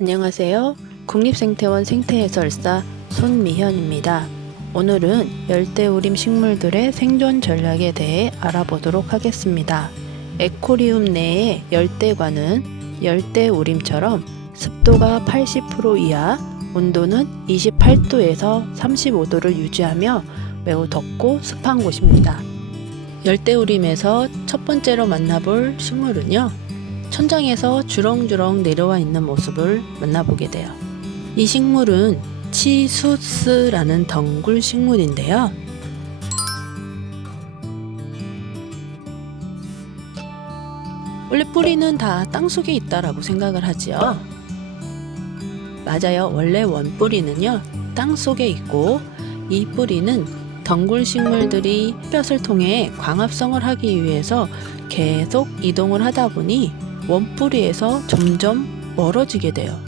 안녕하세요. 국립생태원 생태해설사 손미현입니다. 오늘은 열대우림 식물들의 생존 전략에 대해 알아보도록 하겠습니다. 에코리움 내의 열대과는 열대우림처럼 습도가 80% 이하, 온도는 28도에서 35도를 유지하며 매우 덥고 습한 곳입니다. 열대우림에서 첫 번째로 만나볼 식물은요. 천장에서 주렁주렁 내려와 있는 모습을 만나보게 돼요. 이 식물은 치수스라는 덩굴 식물인데요. 원래 뿌리는 다 땅속에 있다라고 생각을 하지요. 맞아요. 원래 원뿌리는요. 땅속에 있고 이 뿌리는 덩굴 식물들이 햇볕을 통해 광합성을 하기 위해서 계속 이동을 하다 보니 원뿌리에서 점점 멀어지게 돼요.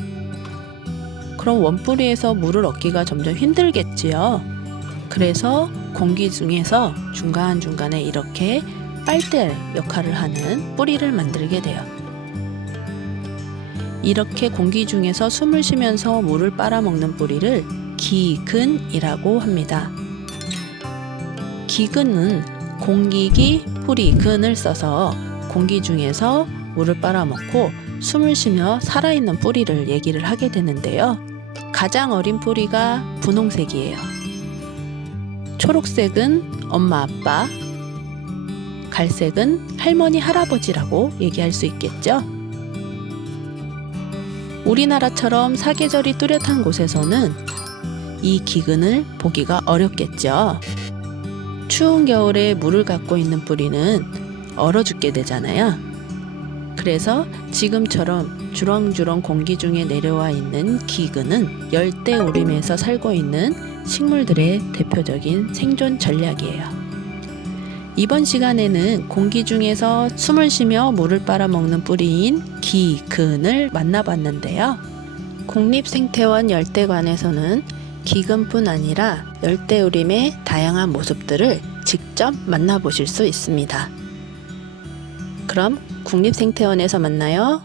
그럼 원뿌리에서 물을 얻기가 점점 힘들겠지요. 그래서 공기 중에서 중간중간에 이렇게 빨대 역할을 하는 뿌리를 만들게 돼요. 이렇게 공기 중에서 숨을 쉬면서 물을 빨아먹는 뿌리를 기근이라고 합니다. 기근은 공기기 뿌리 근을 써서 공기 중에서 물을 빨아먹고 숨을 쉬며 살아있는 뿌리를 얘기를 하게 되는데요. 가장 어린 뿌리가 분홍색이에요. 초록색은 엄마 아빠, 갈색은 할머니 할아버지라고 얘기할 수 있겠죠. 우리나라처럼 사계절이 뚜렷한 곳에서는 이 기근을 보기가 어렵겠죠. 추운 겨울에 물을 갖고 있는 뿌리는 얼어 죽게 되잖아요. 그래서 지금처럼 주렁주렁 공기 중에 내려와 있는 기근은 열대 우림에서 살고 있는 식물들의 대표적인 생존 전략이에요. 이번 시간에는 공기 중에서 숨을 쉬며 물을 빨아먹는 뿌리인 기근을 만나봤는데요. 국립생태원 열대관에서는 기근뿐 아니라 열대우림의 다양한 모습들을 직접 만나보실 수 있습니다. 그럼 국립생태원에서 만나요.